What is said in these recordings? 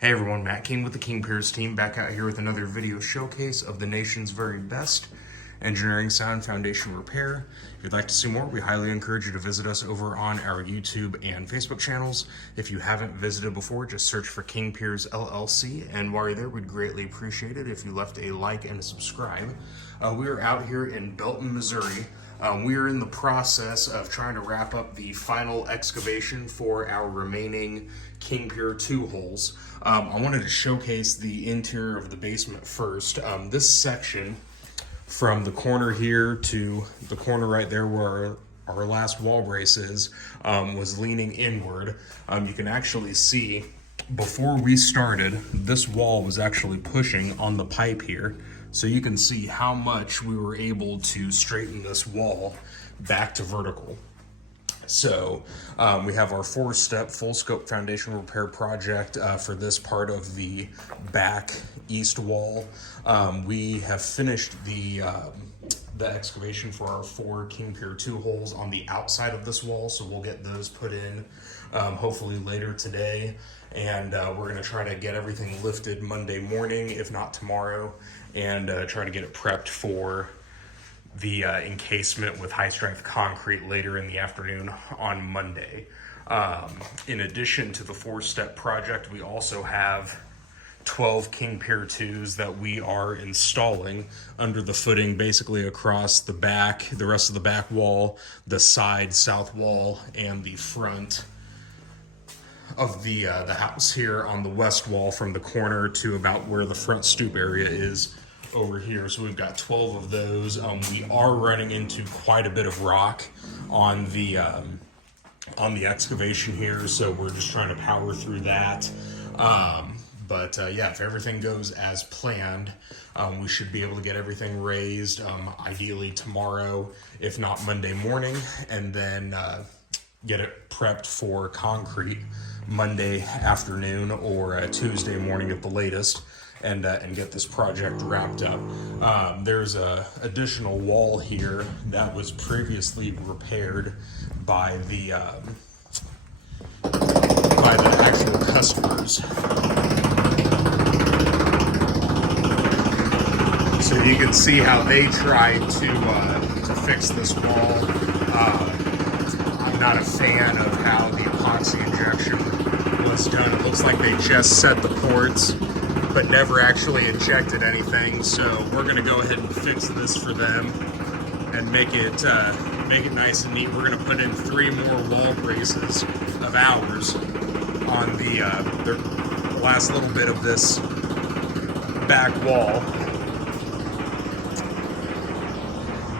Hey everyone, Matt King with the King Piers team, back out here with another video showcase of the nation's very best engineering sound foundation repair. If you'd like to see more, we highly encourage you to visit us over on our YouTube and Facebook channels. If you haven't visited before, just search for King Piers LLC, and while you're there, we'd greatly appreciate it if you left a like and a subscribe. We are out here in Belton, Missouri. We are in the process of trying to wrap up the final excavation for our remaining King Pier 2 holes. I wanted to showcase the interior of the basement first. This section from the corner here to the corner right there where our last wall brace is was leaning inward. You can actually see before we started, this wall was actually pushing on the pipe here. So you can see how much we were able to straighten this wall back to vertical. So we have our 4-step full scope foundation repair project for this part of the back east wall. We have finished the excavation for our 4 King Pier 2 holes on the outside of this wall, so we'll get those put in hopefully later today. And we're gonna try to get everything lifted Monday morning, if not tomorrow, and try to get it prepped for the encasement with high strength concrete later in the afternoon on Monday. In addition to the 4-step project, we also have 12 King Pier 2s that we are installing under the footing, basically across the back, the rest of the back wall, the side south wall, and the front of the house here on the west wall, from the corner to about where the front stoop area is over here. So we've got 12 of those. We are running into quite a bit of rock on the excavation here, so we're just trying to power through that. But yeah, if everything goes as planned, we should be able to get everything raised, ideally tomorrow, if not Monday morning, and then get it prepped for concrete Monday afternoon or Tuesday morning at the latest, and get this project wrapped up. There's a additional wall here that was previously repaired by the actual customers. So you can see how they tried to fix this wall. I'm not a fan of how the epoxy injection was done. It looks like they just set the ports but never actually injected anything. So we're gonna go ahead and fix this for them and make it nice and neat. We're gonna put in 3 more wall braces of ours on the last little bit of this back wall.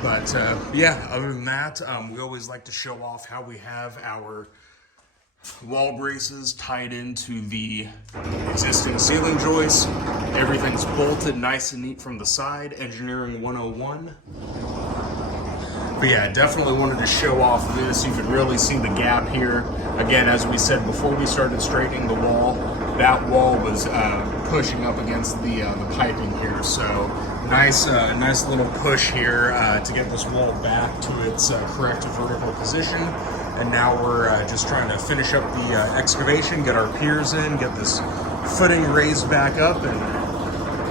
But yeah, other than that, we always like to show off how we have our wall braces tied into the existing ceiling joists. Everything's bolted nice and neat from the side, engineering 101. But yeah, definitely wanted to show off this. You can really see the gap here. Again, as we said before we started straightening the wall, that wall was pushing up against the piping here. So nice little push here to get this wall back to its correct vertical position. And now we're just trying to finish up the excavation, get our piers in, get this footing raised back up and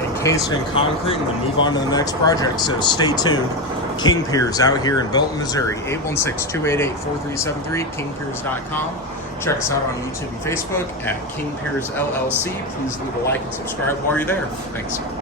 encased in concrete, and then move on to the next project. So stay tuned. King Piers out here in Belton, Missouri, 816-288-4373, kingpiers.com. Check us out on YouTube and Facebook at King Piers LLC. Please leave a like and subscribe while you're there. Thanks.